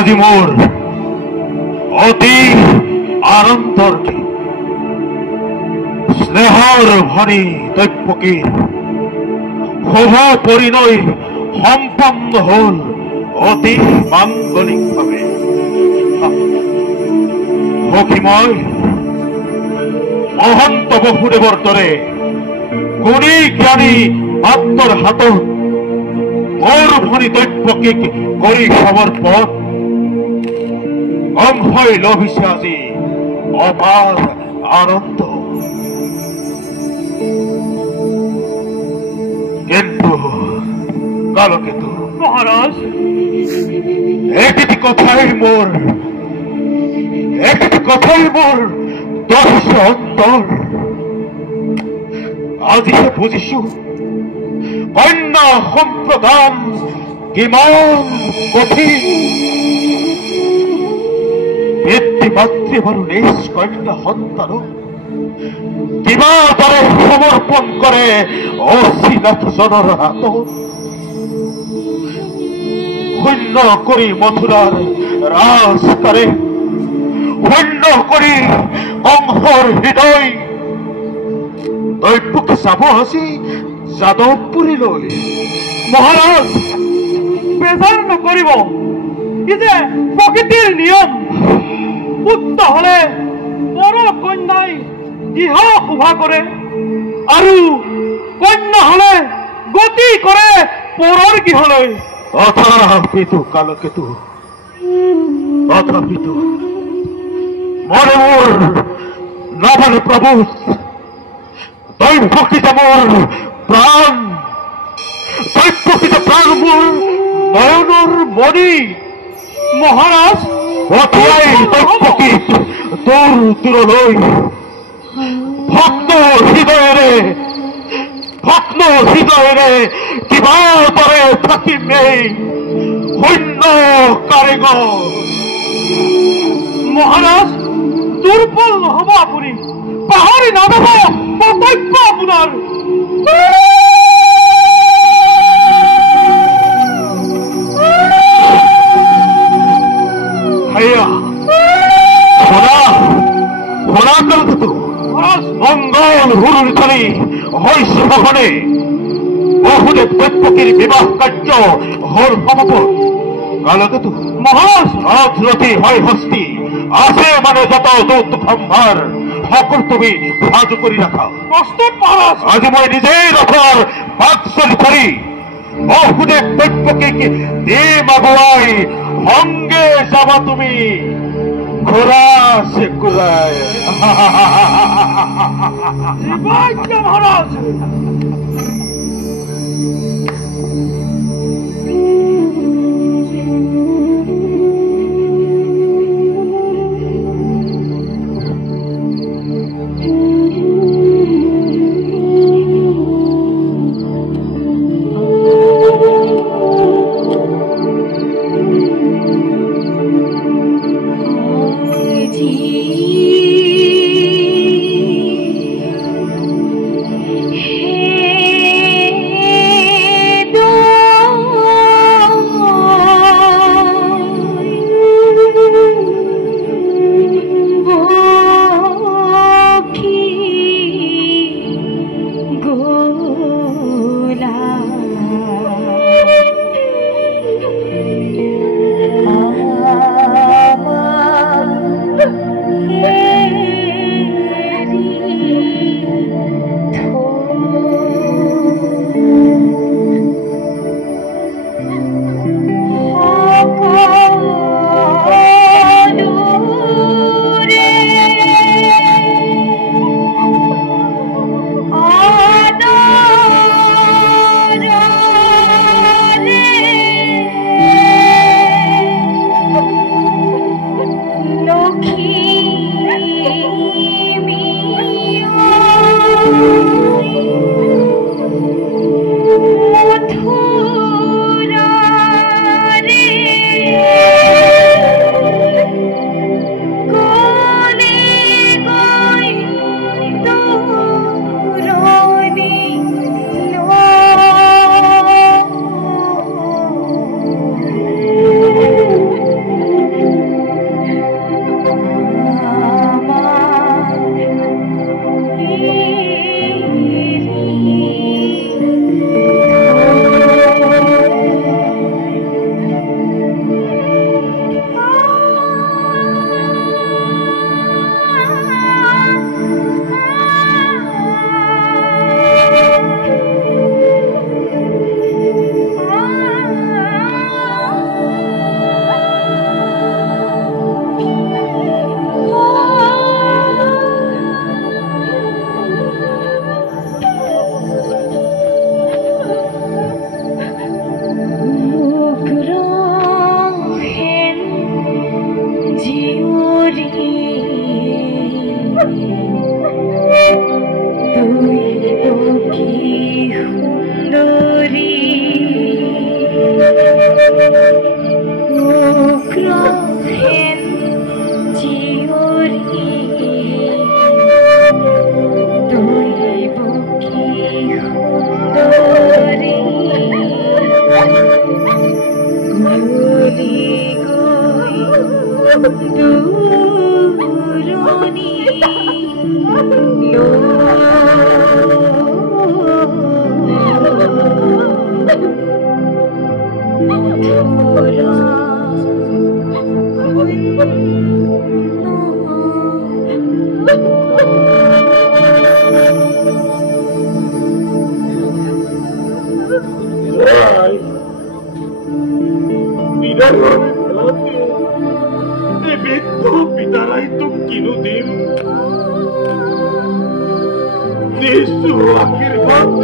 আজি মোৰ অতি আনন্দৰ স্নেহৰ ভনী দৈপকীৰ শুভ পৰিণয় সম্পন্ন হল অতি মাঙ্গলিক ভাবে। সখীময় মহন্ত বসুদেৱৰ দৰে গুণী জ্ঞানী মাত্ৰৰ হাতত মোৰ ভনী দৈপকীক কৰি সমৰ্পণ অংশই লভিছে আজি অপার আনন্দ। কিন্তু কালকেতু মহারাজ একটি কথাই মোর দর্শ অন্তর। আজি বুঝিছো কন্যা সম্প্রদান কিমান কঠিন। পিতৃমাতৃ নিজ কন্যা সন্তান কিমাদৰে সমৰ্পণ কৰে অচিনাথজনৰ হাতত। শূন্য কৰি মথুৰাৰ ৰাজকাৰে শূন্য কৰি কংসৰ হৃদয় দৈপকী যাব আজি যাদৱপুৰীলৈ। মহাৰাজ বেজাৰ নকৰিব, ই যে প্ৰকৃতিৰ নিয়ম। পুত্ৰ হলে পৰ কন্যাই ইহ শোভা কৰে আৰু কন্যা হলে গতি কৰে পৰৰ গৃহলৈ। তথাপিতো কালকেতু তথাপিতো মনে মোৰ নবল প্ৰভু দৈপকী মোৰ প্ৰাণ, দৈপকী প্ৰাণ মোৰ নয়নৰ মণি। মহাৰাজ পঠিয়াই দৈপকীক দূৰ দূৰলৈ ভগ্ন হৃদয়েৰে কিবাদৰে থাকিমেই শূন্য কাৰিকৰ। মহাৰাজ দুৰ্বল নহব, আপুনি পাহৰি নাযাব কৰ্তব্য আপোনাৰ। মঙ্গল হুৰুলি হৈছে সঘনে বসুদেৱ দৈপকীৰ বিবাহ কাৰ্য হল সমাপন। কালকেতু মহাৰাজ ৰাজৰথী হয় হস্তি আছে মানে যত যৌত সম্ভাৰ সকলো তুমি সাজু কৰি ৰাখা। প্ৰস্তুত মহাৰাজ। আজি মই নিজেই ৰথৰ বাট চলি ধৰি বসুদেৱ দৈপকীক দিম আগুৱাই সংগে যাবা তুমি ঘোঁৰা চেকুৰাই। মহাৰাজ দূৰণী পিতাৰাই তো কিনু দিন নিঃস্ব আশীৰ্বাদ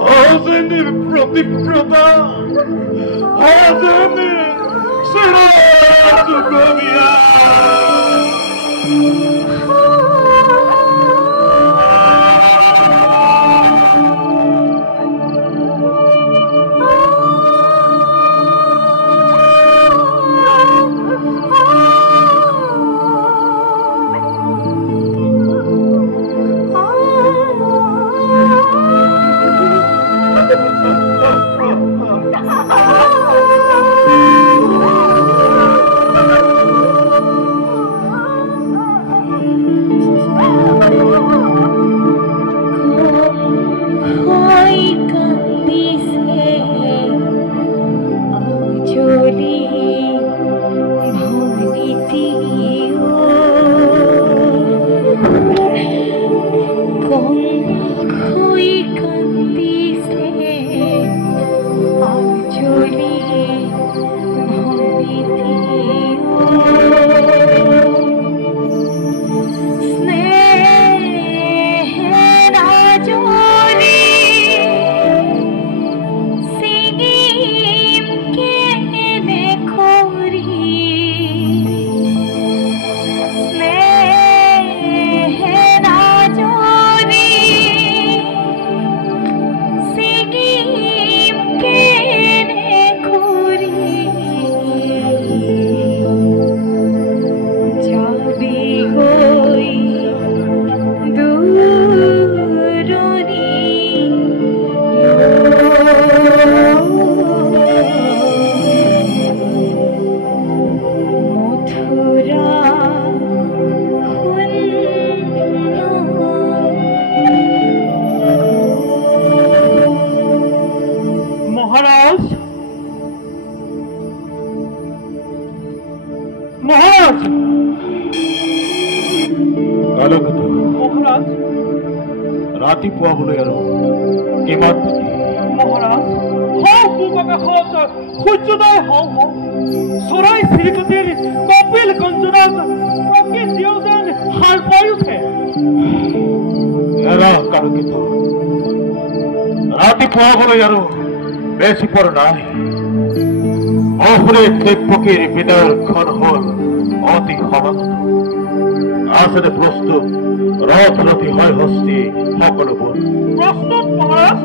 হাজেনেৰ প্ৰতিপ্ৰতা হাজেনেৰ সুগমিয়া ৰাতিপুৱা বোলে আৰু কিমান মহাৰাজ হওক পূব আকাশত সূৰ্যোদয় হওঁ হওঁ চৰাই চিৰিকটিৰ কপিল গঞ্জনাত প্ৰকৃত জীৱ যেন সাৰ পাই উঠে কালকিত ৰাতিপুৱা বোলে আৰু বেছি পৰ নাই অসুৰে দেৱপকীৰ বিদায়ৰ ক্ষণ হল অতি সমাগত আছে প্ৰস্তুত ৰথ ৰথি হয় হস্তি সকলোবোৰ প্ৰস্তুত মহাৰাজ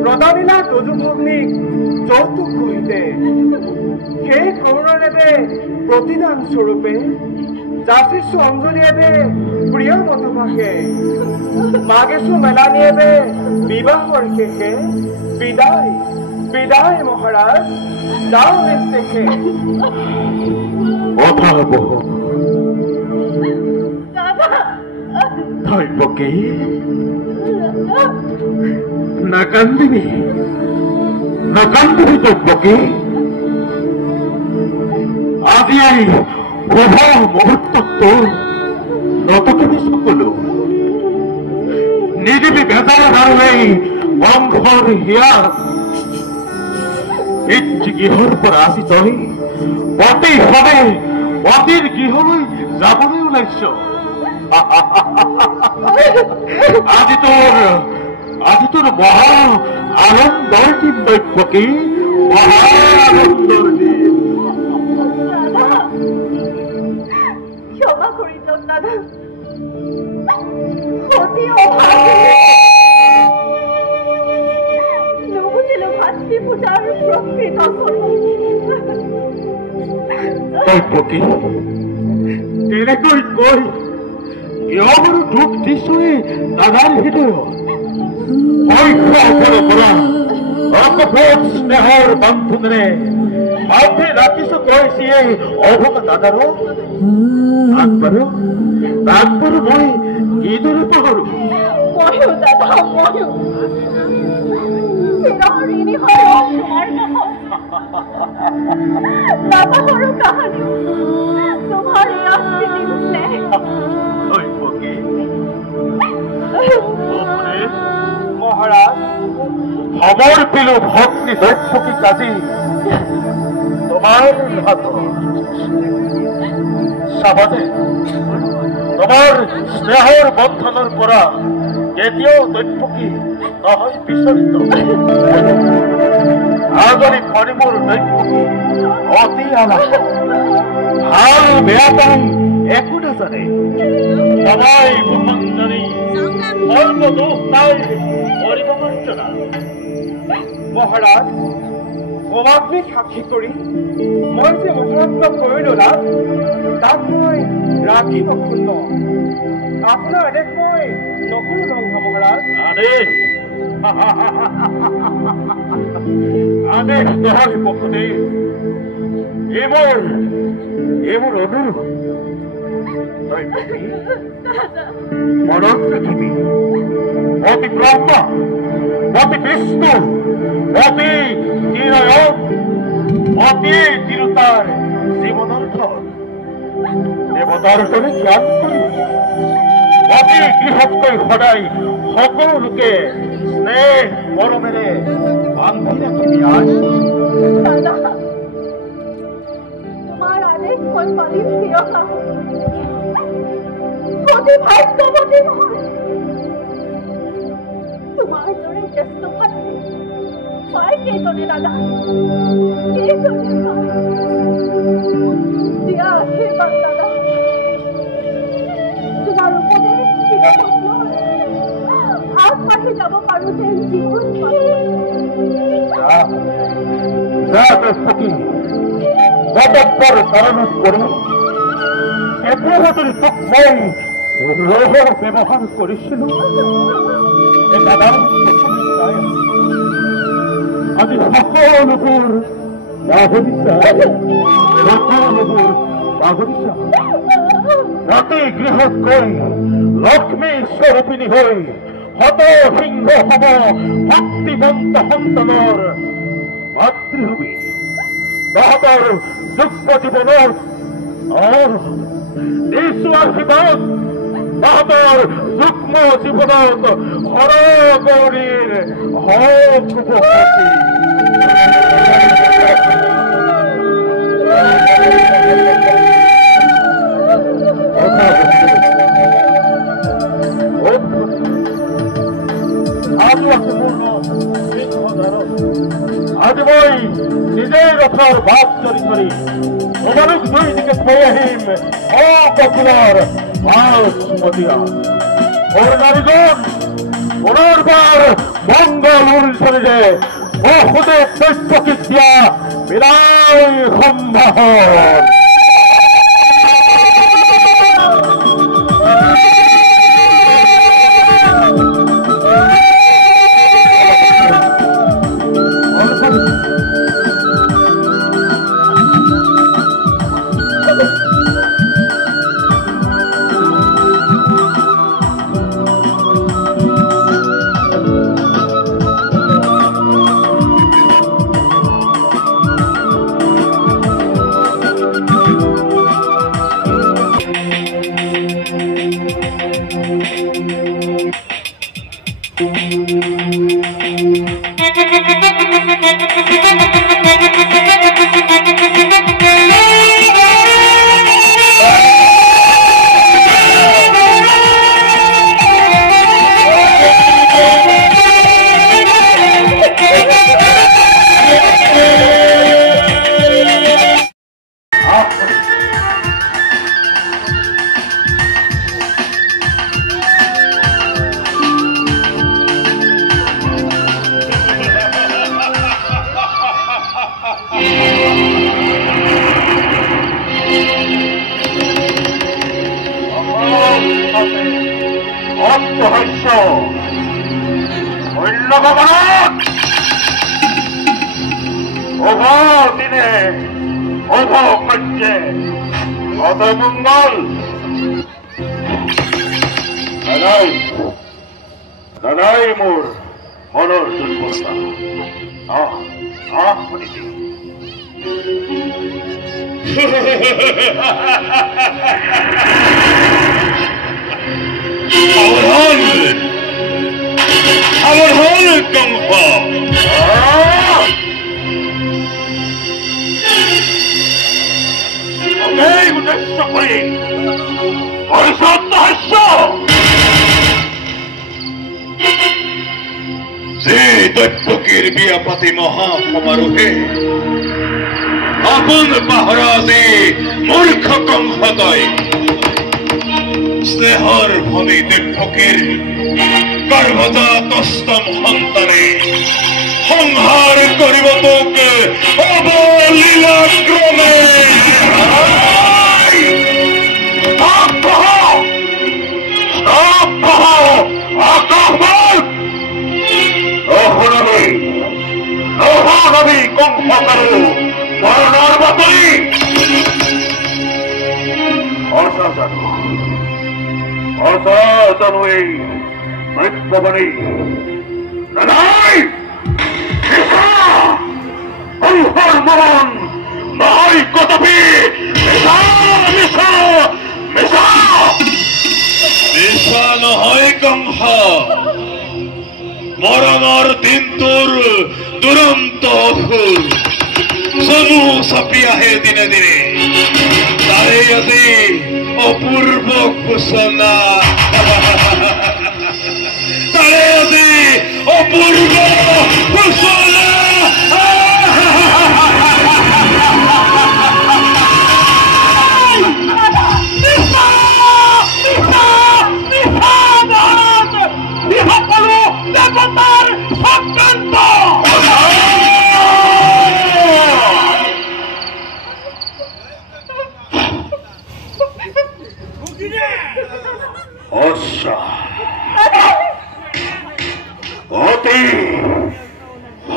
প্ৰদানীলা তজুভগ্নিক যৌতুক কহিতে সেই কৰোণাদেৱে প্ৰতিদান স্বৰূপে যাচিছো অঞ্জলিয়েবে প্ৰিয় মধুভাষে মাগেছো মেলানিয়েবে বিবাহৰ শেষে বিদায় বিদায় মহাৰাজ যাও নিস্তেষে কথা বহু দৈৱকী নাকান্দিবি দৈৱকী আজি আহি শুভ মুহূৰ্তটো নতকে সকলো পৃথিৱী বেজাৰ আৰু এই বংশৰ হিয়াৰ পিতৃ গৃহৰ পৰা আছি তই অতি সবে অতিৰ গৃহলৈ যাবলৈ ওলাইছ। আজি তোৰ মহা আনন্দৰ দিন দৈপকী, মহা আনন্দৰ দিন। ক্ষমা কৰি দিয়ক দাদা, অতি অভাৱী নুবুজিলো ভাতৃ পূজাৰ প্ৰকৃত দৈপকী তেনেকৈ কৈ কিয় বাৰু দুখ দিছোৱে দাদাৰ হৃদয়ত। শৈশৱৰ পৰা অকপট স্নেহৰ বান্ধোনেৰে বান্ধি ৰাখিছো তই সিয়ে অভকা দাদাৰো আগবাৰো মই কিদৰে পাহৰো। ময়ো দাদা, ময়ো চিৰঋণী হৈ নাপাহৰো কাহানি তোমাৰ এই অস্থিতি স্নেহ। মহাৰাজ খবৰ পেল ভক্তি দৈপকী কাজী তোমাৰ হাত সাবাদে তোমাৰ স্নেহৰ বন্ধনেৰ পৰা কেতিয়াও দৈপকী নহয় বিচলিত। আগলি ফণিবোৰ দৈপকী অতি আলা ভাল বেয়া পাই একো নাজানে। সবাই গোপন জানি অল্প দোষ নাই পরিবর্তনা। মহারাজ গোমাগ্নিক সাক্ষী কৰি মই যে মহাত্মা কৰিলো লাভ তাত মই ৰাখি নক্ষুণ্ণ। আপোনাৰ আদেশ মই নকৰো লংঘ মহাৰাজ। আদেশ আদেশ নহয় পশুদে, মোৰ অনুৰোধ মনত ৰাখিবি অতি ব্ৰহ্মা অতি বিষ্ণু অতি তিৰয়ন অতি তিৰুতাৰ জীৱনাৰ্থ দেৱতাৰ দৰে জ্ঞান কৰিবি। অতি গৃহতকৈ সদায় সকলো লোকে স্নেহ মৰমেৰে বান্ধি ৰাখিবি। আজ দাদা, তোমাৰ আদেশ মই পালিম চিৰকাল। অতি ভাগ্যৱতী নহয়, তোমাৰ দৰে জ্যেষ্ঠ ভাতৃ পাই কেইজনে দাদা, কেইজনে পায়। দিয়া আশীৰ্বাদ দাদা, তোমাৰ উপদেশ আগবাঢ়ি যাব পাৰো যেন জীৱন গতব্যৰ চৰণত কৰি একেবাৰে তোক মই ৰহৰ ব্যৱহাৰ কৰিছিলো। আজি সকলোবোৰ ৰাতি গৃহত গৈ লক্ষ্মী স্বৰূপিণী হৈ হত সিংহ হব ভক্তিবন্ত সন্তানৰ মাতৃ হবি। তহঁতৰ যুগ্ম জীৱনৰ দিছো আশীৰ্বাদ, তহঁতৰ যুগ্ম জীৱনত হৰগৌৰীৰ হওক উপভোগী। আজি মই নিজেই ৰথৰ বাট চৰি চৰি তোমালোক দুই দিকে থৈ আহিম অককুলৰ ভাস্মতীয়া। মোৰ নাৰীজন পুনৰবাৰ মংগল উৰিছে বহুদেৱ দৈপকীক দিয়া বিদায় সম্ভাষণ। হাস্য অন্য ভবনত অভ দিনে অভ কার্যে অধমঙ্গল জানাই মোৰ মনৰ দুৰ্বলতা শুনিছো সাৱধান কংস উদ্দেশ্য কৰি হাস্য যে দৈত্যকীৰ বিয়া পাতি মহাসমাৰোহে আপোন পাহৰা যে মূৰ্খ কংস তই স্নেহৰ ভনী দৈত্যকীৰ গৰ্ভজাত অষ্টম সন্তানে সংহাৰ কৰিব তোক অৱলীলাক্ৰমে কংসকাৰো মৰণৰ বাতৰি অসাজানো এই মৃত্যুবাণী কংসৰ মৰণ নহয় কতপি মিছা নহয় কংস মৰণৰ দিনটোৰ দুৰন্ত অসুৰ চমু চাপি আহে দিনে দিনে তাৰে আজি অপূৰ্ব সূচনা তাৰে আজি অপূৰ্ব সূচনা অতি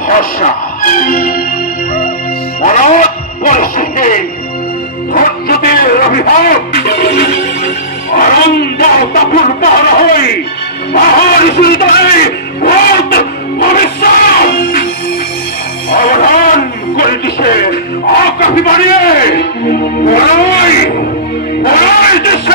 হসা মনত পৰিস্থিতি ধৈৰ্য্যৰ অভিভাৱ আনন্দ তাপুৰ পাৰ হৈ পাহৰিছিল তই ভূত ভৱিষ্যত অৱধান কৰি দিছে আকাশীবাণীয়ে বৰাই দিছে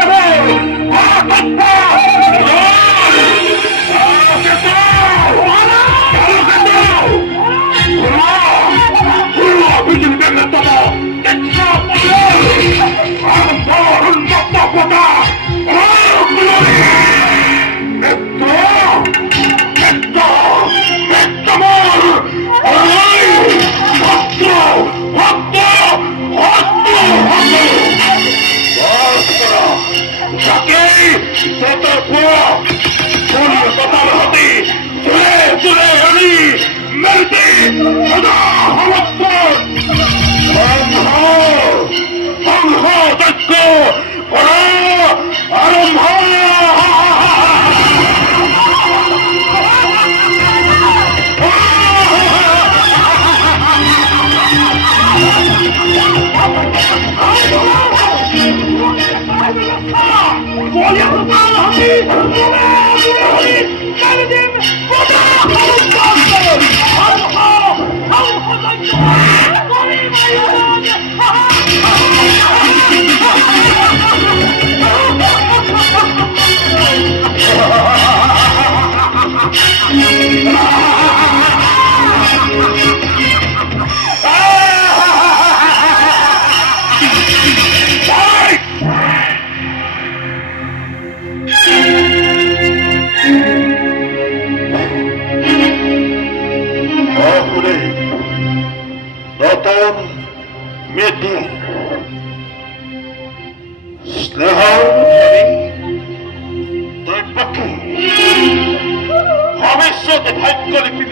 ভৱিষ্যতে ভাগ্য লিপি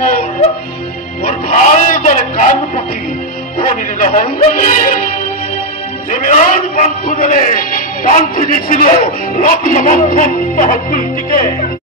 মোৰ ভালদৰে কাণ পাতি শুনিলে নহয় যিমান বান্ধোনেৰে বান্ধি দিছিলো ৰক্তবন্ধন তহঁত দুইটিকে